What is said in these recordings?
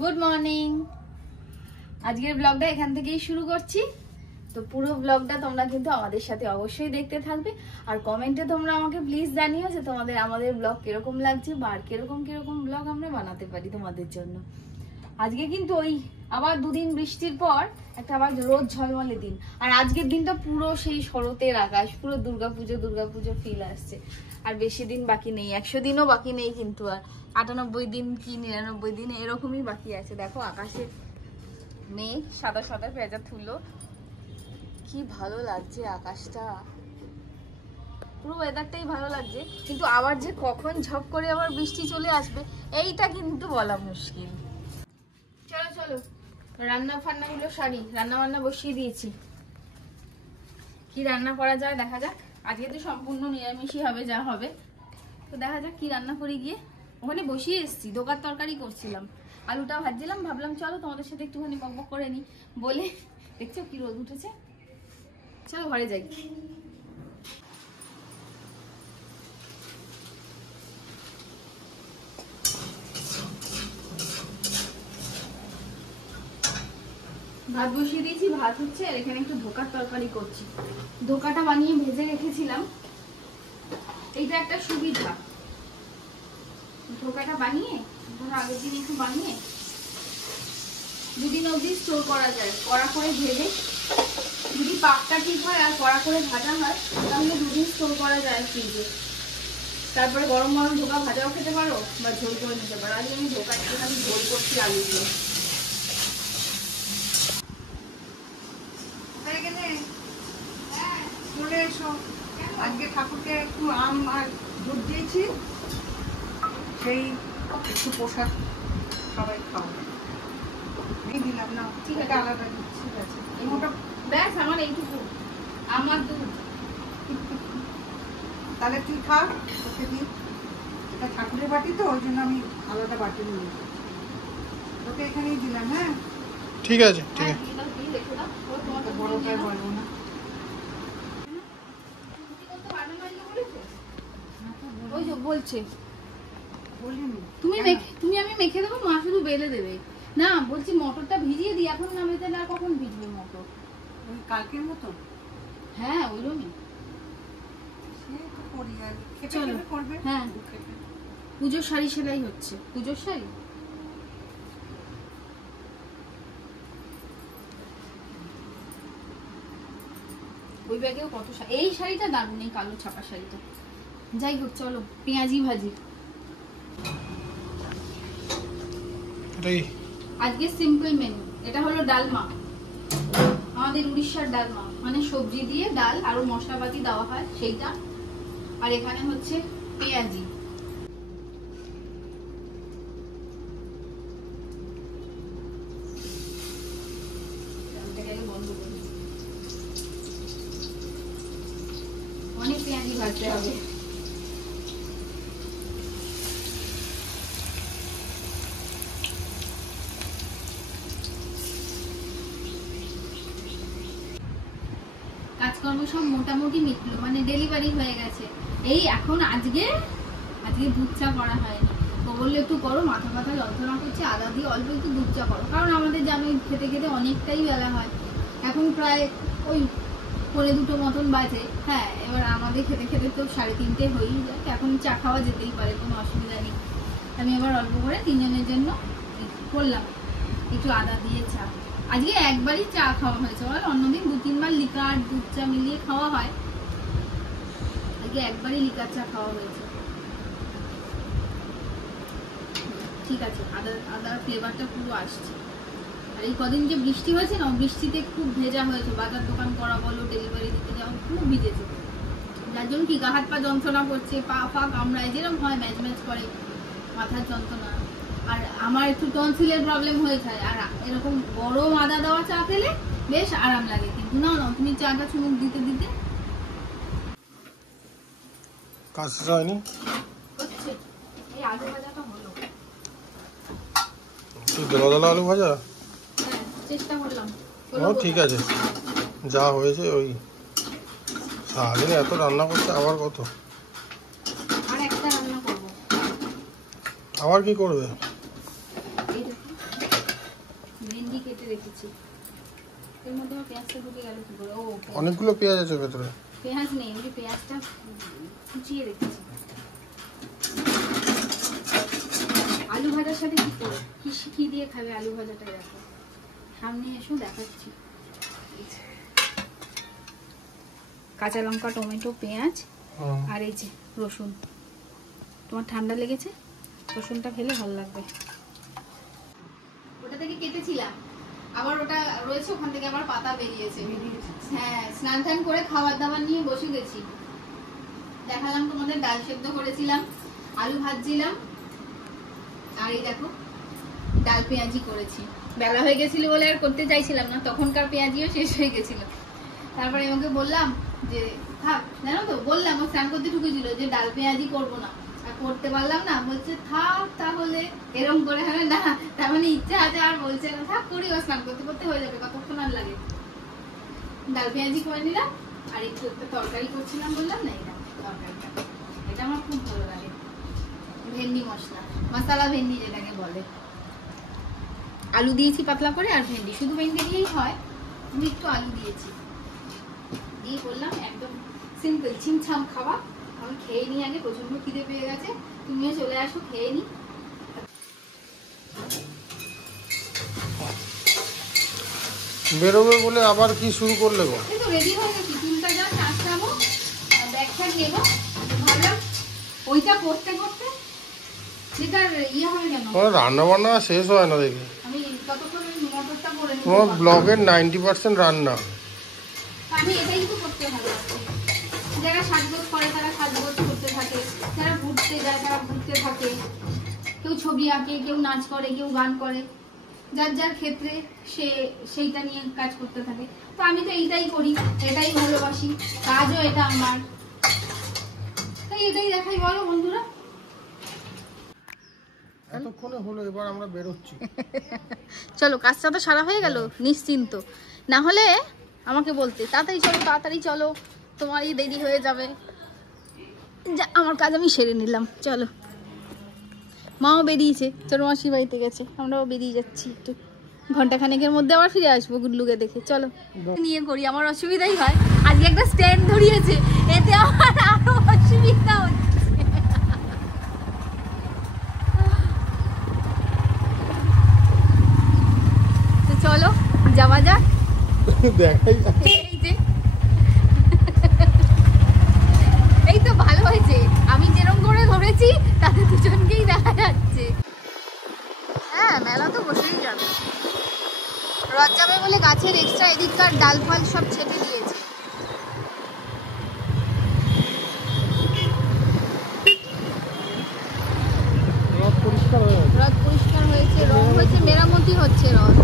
Good morning. আজকের ব্লগটা এখান থেকেই শুরু করছি। তো পুরো ব্লগটা তোমরা কিন্তু আমাদের সাথে অবশ্যই দেখতে থাকবে, আর কমেন্টে তোমরা আমাকে প্লিজ জানিও যে তোমাদের আমাদের ব্লগ কিরকম লাগছে বা আর কিরকম ব্লগ আমরা বানাতে পারি তোমাদের জন্য। আজকে কিন্তু ওই আবার দুদিন বৃষ্টির পর একটা আবার রোদ ঝলমলে দিন, আর আজকের দিনটা পুরো সেই শরতের আকাশ, পুরো দুর্গাপুজো ফিল আসছে। আর বেশি দিন বাকি নেই, 100 দিনও বাকি নেই, কিন্তু আর 98 দিন কি 99 দিন এরকমই বাকি আছে। দেখো আকাশে মেঘ, সাদা সাদা ভেজা ধুলো, কি ভালো লাগছে আকাশটা, পুরো ওয়েদারটাই ভালো লাগছে। কিন্তু আবার যে কখন ঝপ করে আবার বৃষ্টি চলে আসবে এইটা কিন্তু বলা মুশকিল। চলো চলো রান্না ফান্না গুলো সারি, রান্না বান্না বসিয়ে দিয়েছি। কি রান্না করা যায় দেখা যাক। আজকে তো সম্পূর্ণ নিরামিষই হবে, যা হবে। তো দেখা যাক কি রান্না করি গিয়ে। ওখানে বসিয়ে এসেছি, দোকান তরকারি করছিলাম, আলুটা ভাজছিলাম, ভাবলাম চলো তোমাদের সাথে একটুখানি বকবক করে নি বলে। দেখছো কি রোদ উঠেছে। চলো ঘরে যাই। ভাত বসিয়ে দিয়েছি, ভাত হচ্ছে, আর এখানে একটু ধোকার তরকারি করছি। ধোকাটা বানিয়ে ভেজে রেখেছিলাম, এইটা একটা সুবিধা। ধোকাটা বানিয়ে ধরো আগের দিন একটু বানিয়ে দুদিন অবধি স্টোর করা যায়। কড়া করে ভেজে যদি পাকটা ঠিক হয় আর কড়া করে ভাজা হয় তাহলে দুদিন স্টোর করা যায় ফ্রিজে। তারপরে গরম গরম ধোকা ভাজাও খেতে পারো বা ঝোল করে নিতে পারো। আজকে আমি ধোকা একটুখানি ঝোল করছি আলু দিয়ে। চলে এসো, আজকে ঠাকুরকে একটু আম আর দুধ দিয়েছি, সেই একটু প্রসাদ সবাই খাওয়া দিলাম না। ঠিক আছে, আলাদা ঠিক আছে। ওটা ব্যাস আমার এইটুকু, আমার দুধ। তাহলে তুই খা, তোকে দিই। এটা ঠাকুরের বাটি তো, ওই জন্য আমি আলাদা বাটি নিয়ে তোকে এখানেই দিলাম। হ্যাঁ ঠিক আছে, ঠিক আছে। বড়টাই বলবো না। ওই যে বলছে বলিনি তুমি আমি মেখে দেবো, মা শুধু বেলে দেবে। না বলছি মটরটা ভিজিয়ে দিই, এখন না মেখে না কখন ভিজবে মটর? ওই কালকের মতো। হ্যাঁ ওইরকমই। সে তো করি আর খেতে চলো। খেতে করবে। হ্যাঁ পুজোর শাড়ি সেলাই হচ্ছে, পুজোর শাড়ি। ওই ব্যাগেও কত শাড়ি, এই শাড়িটা দারুণ, এই কালো ছাপা শাড়িটা। যাই হোক চলো পেঁয়াজি ভাজি। আজকে সিম্পল মেনু। এটা হলো ডালমা, আমাদের উড়িষ্যার ডালমা, মানে সবজি দিয়ে ডাল আরো মশলাপাতি দেওয়া হয় সেইটা। আর এখানে হচ্ছে পেঁয়াজি। অনেক পেঁয়াজি ভাজতে হবে। কাজকর্ম সব মোটামুটি মিটলো, মানে ডেলিভারি হয়ে গেছে। এই এখন আজকে দুধ চা করা হয়নি। তো বললো একটু করো, মাথা ব্যথা যন্ত্রণা করছে, আদা দিয়ে অল্প একটু দুধ চা করো। কারণ আমাদের জানোই খেতে খেতে অনেকটাই বেলা হয়, এখন প্রায় ওই 1:45 মতন বাজে। হ্যাঁ এবার আমাদের খেতে খেতে তো 3:30 হয়েই যায়। এখন চা খাওয়া যেতেই পারে, কোনো অসুবিধা নেই। আমি এবার অল্প করে 3 জনের জন্য করলাম একটু আদা দিয়ে চা। আজকে একবারই চা খাওয়া হয়েছে, বল অন্যদিন 2-3 বার লিকার দুধ চা মিলিয়ে খাওয়া হয়, আজকে একবারই লিকার চা খাওয়া হয়েছে। ঠিক আছে, আদার ফ্লেভারটা পুরো আসছে। আর এই কদিন যে বৃষ্টি হয়েছে না, বৃষ্টিতে খুব ভেজা হয়েছে, বাজার দোকান করা বলো, ডেলিভারি দিতে যাওয়া, খুব ভিজেছে। যার জন্য কি গা হাত পা যন্ত্রণা করছে, পা ফা কামড়ায়, যেরকম হয় ম্যাচ ম্যাচ করে, মাথার যন্ত্রণা। আর আমার একটু টনসিলের প্রবলেম হয়ে যায়, আর এরকম গরম আদা দেওয়া চা খেলে বেশ আরাম লাগে। কিন্তু না তুমি চাটা চুমুক দিতে দিতে কাজ শেষ হয়নি, হচ্ছে। এই আলু ভাজাটা হলো, দলা দলা আলু ভাজা। হ্যাঁ চেষ্টা করলাম। ঠিক আছে, যা হয়েছে। ওই সারাদিনে এত রান্না করছে, আবার কত, আর একটা রান্না করবো। আবার কি করবে? এই দেখো চিড়ি কেটে রেখেছি। এর মধ্যে আমার পেঁয়াজটা ঢুকে গেল কি করে? ও অনেকগুলো পেঁয়াজ আছে ভেতরে। পেঁয়াজ নেই, আমি পেঁয়াজটা কুচিয়ে রেখেছি। আলু ভাজার সাথে কি করে কি দিয়ে খাবে আলু ভাজাটা? দেখো সামনে এসো দেখাচ্ছি। কাঁচা লঙ্কা, টমেটো, পেঁয়াজ আর এই যে রসুন। তোমার ঠান্ডা লেগেছে, রসুনটা খেলে ভালো লাগবে। ওটা থেকে কেটেছিলাম, আবার ওটা রয়েছে, ওখান থেকে আবার পাতা বেরিয়েছে। হ্যাঁ, স্নান টান করে খাবার দাবার নিয়ে বসে গেছি। দেখালাম তোমাদের, ডাল সেদ্ধ করেছিলাম, আলু ভাজছিলাম, আর এই দেখো ডাল পেঁয়াজি করেছি। বেলা হয়ে গেছিল বলে আর করতে চাইছিলাম না, তখনকার পেঁয়াজিও শেষ হয়ে গেছিল। তারপরে আমাকে বললাম যে থাক, জানো তো বললাম, ও স্নান করতে ঢুকেছিল যে ডাল পেঁয়াজি করবো না, আর করতে পারলাম না, বলছে থাক তাহলে, এরকম করে হবে না, তার মানে ইচ্ছা আছে, আর বলছে না থাক করি, ও স্নান করতে করতে হয়ে যাবে, কতক্ষণ আর লাগে। ডাল পেঁয়াজি করে নিলাম, আর একটু একটা তরকারি করছিলাম, বললাম না এটা তরকারিটা, এটা আমার খুব ভালো লাগে, ভেন্ডি মশলা, মশলা ভেন্ডি যেটাকে বলে। আলু দিয়েছি পাতলা করে, আর ভেন্ডি, শুধু ভেন্ডি দিয়েই হয়, আমি একটু আলু দিয়েছি, দিয়ে বললাম একদম সিম্পল ছিমছাম খাওয়া। আমি খেয়ে নিই আগে, প্রচন্ড খিদে পেয়ে গেছে, তুমিও চলে আসো খেয়ে নি। বেরোবে বলে আবার কি শুরু করলে গো? এই তো রেডি হয়ে গেছি, চুলটা যা চাষাবো, ব্যাগ ফ্যাগ নেবো, ভাবলাম ওইটা করতে করতে যেটার ইয়ে হবে কেন, রান্না বান্না শেষ হয় না দেখি। আমি ততক্ষণ মোটরটা করে নিই। তোমার ব্লগের 90% রান্না। আমি এটাই কিন্তু করতে ভালোবাসি। যারা সাজগোজ করে তারা সাজগোজ করতে থাকে, যারা ঘুরতে যায় তারা ঘুরতে থাকে, কেউ ছবি আঁকে, কেউ নাচ করে, কেউ গান করে, যার যার ক্ষেত্রে সে সেইটা নিয়ে কাজ করতে থাকে। তো আমি তো এইটাই করি, এটাই ভালোবাসি, কাজও এটা আমার, তাই এটাই দেখাই, বলো বন্ধুরা। এতক্ষণে হলো, এবার আমরা বেরোচ্ছি। চলো, কাজটা তো সারা হয়ে গেল, নিশ্চিন্ত। না হলে আমাকে বলতে তাড়াতাড়ি চলো তাড়াতাড়ি চলো, তোমারই দেরি হয়ে যাবে। যা, আমার কাজ আমি সেরে নিলাম। চলো, মাও বেরিয়েছে, ছোট মাসির বাড়িতে গেছে, আমরাও বেরিয়ে যাচ্ছি একটু, ঘন্টাখানেকের মধ্যে আবার ফিরে আসবো গুড্লুকে দেখে। চলো নিয়ে করি, আমার অসুবিধাই হয়। আজকে একটা স্ট্যান্ড ধরিয়েছে, এতে আমার আরো অসুবিধা হচ্ছে। তো চলো যাওয়া যাক। দেখাই এই তো ভালো হয়েছে, আমি যেরকম করে ধরেছি তাতে দুজনকেই দেখা যাচ্ছে। হ্যাঁ, মেলা তো বসেই যাবে, রথ যাবে বলে গাছের এক্সট্রা এদিককার ডাল ফাল সব ছেটে দিয়েছে। রথ পরিষ্কার হয়েছে, রং হয়েছে, মেরামতি হচ্ছে রথ,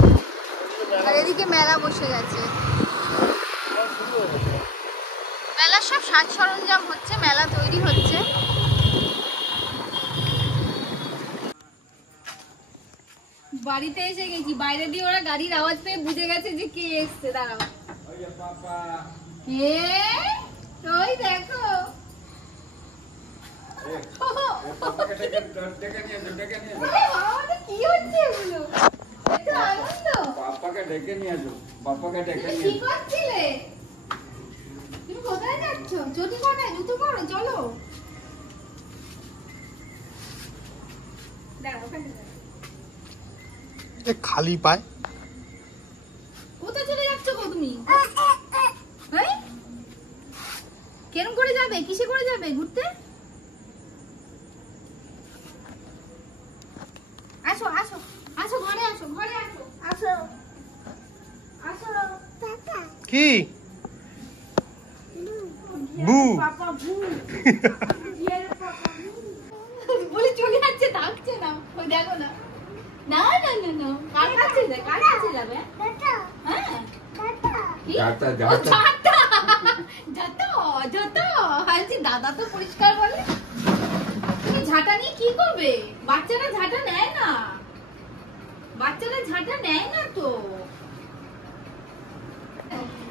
আর এদিকে মেলা বসে গেছে। মেলার সব সাজ সরঞ্জাম হচ্ছে, মেলা তৈরি হচ্ছে। বাড়িতে এসে গেছি, বাইরে দিয়ে ওরা গাড়ির আওয়াজ পেয়ে বুঝে গেছে যে কে এসছে। দাঁড়াও, ওই দেখো, কি হচ্ছে এগুলো? পাপাকে ডেকে নিয়ে আসো, পাপাকে ডেকে নিয়ে কি করছিলে? তুমি কোথায় যাচ্ছ? চটি কোথায়? জুতো পরো, চলো। খালি পায় কোথায় চলে যাচ্ছ গো তুমি? কেরম করে যাবে? কিসে করে যাবে ঘুরতে? আসো আসো আসো, ঘরে আসো, ঘরে আসো, আসো আসো। কি বু বলে চলে যাচ্ছে, থাকছে না, ওই দেখো না। না না না না, কার কাছে যাবে? কার কাছে যাবে? হ্যাঁ, কি? যাতা, ও, যাতা। যাতা। যাতা, যাতা। আজকে দাদা তো পরিষ্কার বলে। তুমি ঝাঁটা নিয়ে কি করবে? বাচ্চারা ঝাঁটা নেয় না, বাচ্চারা ঝাঁটা নেয় না তো।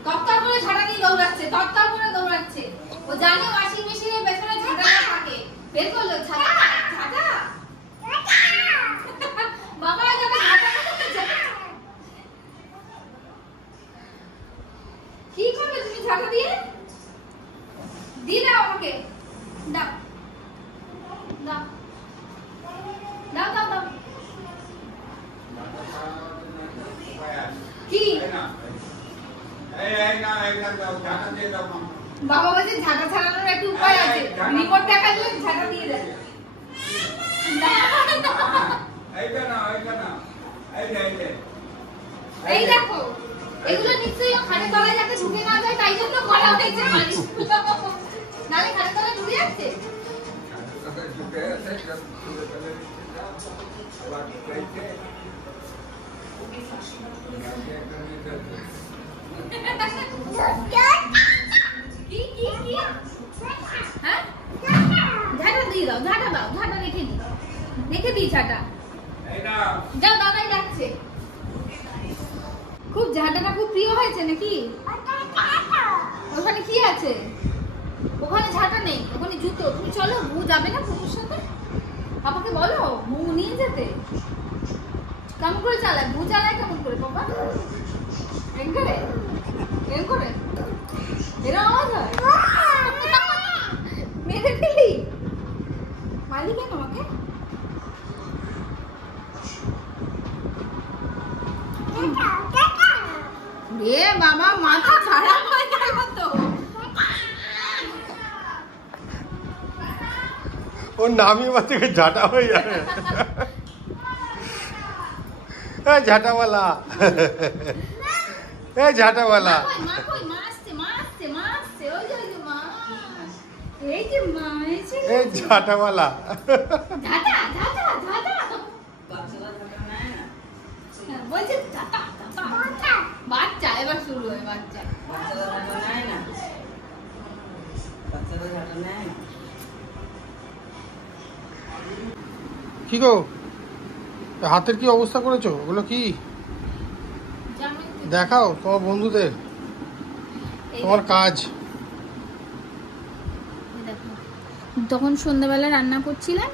তত্তর করে ঝাঁটা নিয়ে দৌড়াচ্ছে, তত্তর করে দৌড়াচ্ছে। ও জানে ওয়াশিং মেশিনের পেছনে ঝাঁটা না থাকে। বের করলো ঝাঁটা, ঝাঁটা। বাবা যাবে ঝাঁটা করতে, ঝাঁটা দিয়ে দাও আমাকে, দাও দাও দাও দাও দাও। কি বাবা বলছে ঝাঁটা ছাড়ানোর একটা উপায় আছে, রিপোর্ট দেখালে ঝাঁটা দিয়ে দেয়। এই দেখো, এগুলো নিশ্চয়ই খাটের তলায় যাতে ঢুকে না যায় তাই জন্য করা হয়েছে, নালে খাটের তলায় ঢুকে যাচ্ছে। কি কি কি হ্যাঁ, ঝাঁটা দিয়ে দাও, ঝাঁটা দাও, ঝাঁটা রেখে দিই ঝাঁটা। যাও, দাদাই যাচ্ছে। খুব ঝাঁটাটা খুব প্রিয় হয়েছে নাকি? ওখানে কি আছে? ওখানে ঝাঁটা নেই, ওখানে জুতো। তুমি চলো, বউ যাবে না বউর সাথে? পাপাকে বলো বউ নিয়ে যেতে। কেমন করে চালায় বউ? চালায় কেমন করে পাপা? এরকম করে, এরকম করে, এরকম আওয়াজ হয়? মেরে ফেলি মালি কেন আমাকে? এ বাবা, মাথা খারাপ হয়ে গেল তো। ওর নামই বা থেকে ঝাঁটা হয়ে যাবে। ঝাঁটাওয়ালা, ঝাঁটাওয়ালা। ঝাঁটাওয়ালা বাচ্চা এবার শুরু হয়, বাচ্চা। কি গো, হাতের কি অবস্থা করেছো? ওগুলো কি দেখাও তোমার বন্ধুদের, তোমার কাজ। তখন সন্ধ্যাবেলা রান্না করছিলাম,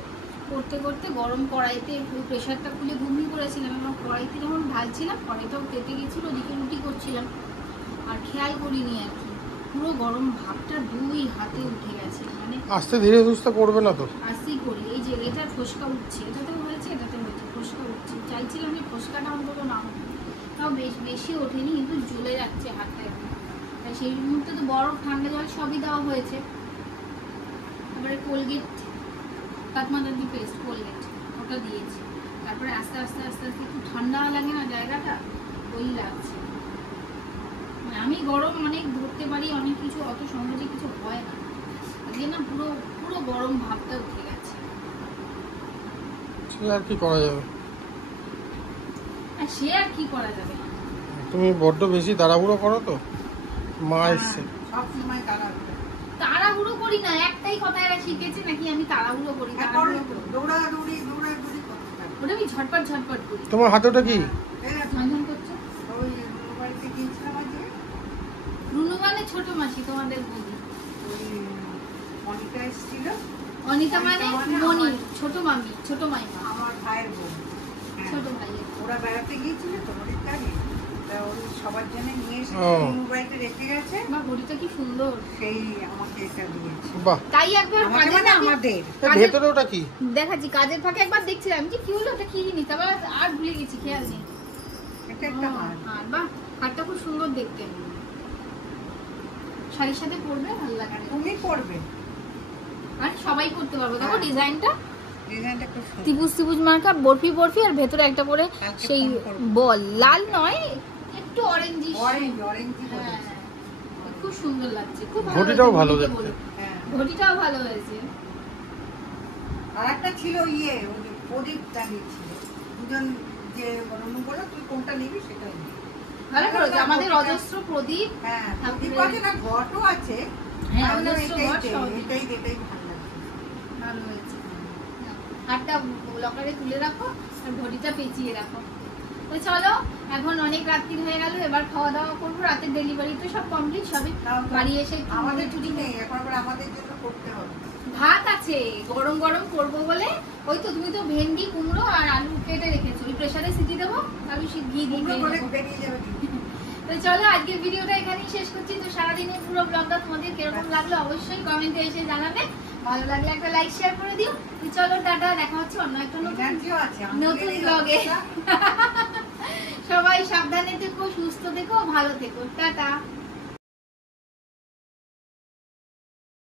করতে করতে গরম কড়াইতে প্রেশারটা খুলে ঘুমিয়ে পড়েছিলাম এবং কড়াইতে যখন ঢালছিলাম কড়াইটাও কেটে গেছিলো, ওদিকে রুটি করছিলাম আর খেয়াল করিনি আর কি, পুরো গরম ভাবটা দুই হাতে উঠে গেছে। মানে আস্তে ধীরে সুস্থ করবে না তো? আস্তেই করি। এই যে এটা ফোসকা উঠছে, এটাতেও হয়েছে, এটাতে হয়েছে, ফোসকা উঠছে। চাইছিলাম যে ফোসকাটা অন্তত না হোক, তাও বেশি ওঠেনি, কিন্তু জ্বলে যাচ্ছে হাতটা এখন। তাই সেই মুহূর্তে তো বরফ ঠান্ডা জল সবই দেওয়া হয়েছে। তারপরে কোলগেট, কাতমাদানি পেস্ট, কোলগেট ওটা দিয়েছি। তারপরে আস্তে আস্তে আস্তে আস্তে একটু ঠান্ডা লাগে না জায়গাটা, ওই লাগছে। আমি গরম অনেক ধরতে পারি, অনেক কিছু অত সহজে কিছু হয় না, আজকে না পুরো পুরো গরম ভাবটা উঠে গেছে। সে আর কি করা যাবে? সে আর কি করা যাবে? তুমি বড্ড বেশি তাড়াহুড়ো করো তো, মা এসছে। সব সময় তাড়াহুড়ো করি না, একটাই কথা এরা শিখেছে নাকি আমি তাড়াহুড়ো করি? দৌড়াদৌড়ি ওটা আমি ঝটপট ঝটপট করি। তোমার হাতে ওটা কি? ঝনঝন করছে। ওই বাড়িতে গিয়েছিলাম আজকে, রুনু মানে ছোট মাসি, তোমাদের বৌদি। ওই অনিতা এসেছিল। অনিতা মানে মনি, ছোট মামি, ছোট মাইমা, আমার ভাইয়ের বোন। ছোট ভাইয়ের। ওরা বেড়াতে গিয়েছিল তো ওদের গাড়ি, তা ওই সবার জন্য নিয়ে এসে মোবাইলটা রেখে গেছে। মা ঘড়িটা কি সুন্দর, সেই আমাকে এটা দিয়েছে। বাহ, তাই একবার আমাকে মানে আমাদের ভেতরে ওটা কি দেখাচ্ছি। কাজের ফাঁকে একবার দেখছিলাম যে কি হলো, ওটা কি জিনিস, আবার আর ভুলে গেছি, খেয়াল নেই। এটা একটা হার। আর বাহ, হারটা খুব সুন্দর দেখতে, শাড়ির সাথে পরবে ভালো লাগে। তুমি করবে আর সবাই করতে পারবে। দেখো ডিজাইনটা, ডিজাইনটা খুব সুন্দর। ত্রিভুজ ত্রিভুজ মার্কা, বরফি বরফি, আর ভেতরে একটা করে সেই বল, লাল নয়, একটু অরেঞ্জি, অরেঞ্জি হ্যাঁ, খুব সুন্দর লাগছে, খুব ভালো। ঘটিটাও ভালো দেখতে। হ্যাঁ, ঘটিটাও ভালো হয়েছে। আর একটা ছিল ইয়ে, ওই যে প্রদীপ টাঙিয়েছিল। দুজন যে রনু বলো তুই কোনটা নিবি সেটা নিবি। ভালো করেছে, আমাদের অজস্র প্রদীপ। হ্যাঁ, প্রদীপ আছে না, ঘটও আছে। হ্যাঁ, আমি অজস্র ঘট সব। এটাই ভালো লাগছে। ভালো হয়েছে। হাতটা লকারে তুলে রাখো আর ঘড়িটা পেঁচিয়ে রাখো। তো চলো, এখন অনেক রাত্রি হয়ে গেল, এবার খাওয়া দাওয়া করবো। রাতের ডেলিভারি তো সব কমপ্লিট, সবই বাড়ি এসে আমাদের ছুটি নেই, এখন আবার আমাদের জন্য করতে হবে। ভাত আছে, গরম গরম করবো বলে। ওই তো তুমি তো ভেন্ডি, কুমড়ো আর আলু কেটে রেখেছো, ওই প্রেসারে সিটি দেবো, আমি ঘি দিয়ে বেরিয়ে যাবে। তো তো চলো আজকের ভিডিওটা এখানেই শেষ করছি। তো সারাদিনের পুরো ব্লগটা তোমাদের কিরকম লাগলো অবশ্যই কমেন্টে এসে জানাবে। ভালো লাগলে একটা লাইক শেয়ার করে দিও। তো চলো টাটা, দেখা হচ্ছে অন্য একটা এনার্জিও আছে নতুন ব্লগে। সবাই সাবধানে থেকো, সুস্থ থেকো, ভালো থেকো, টাটা।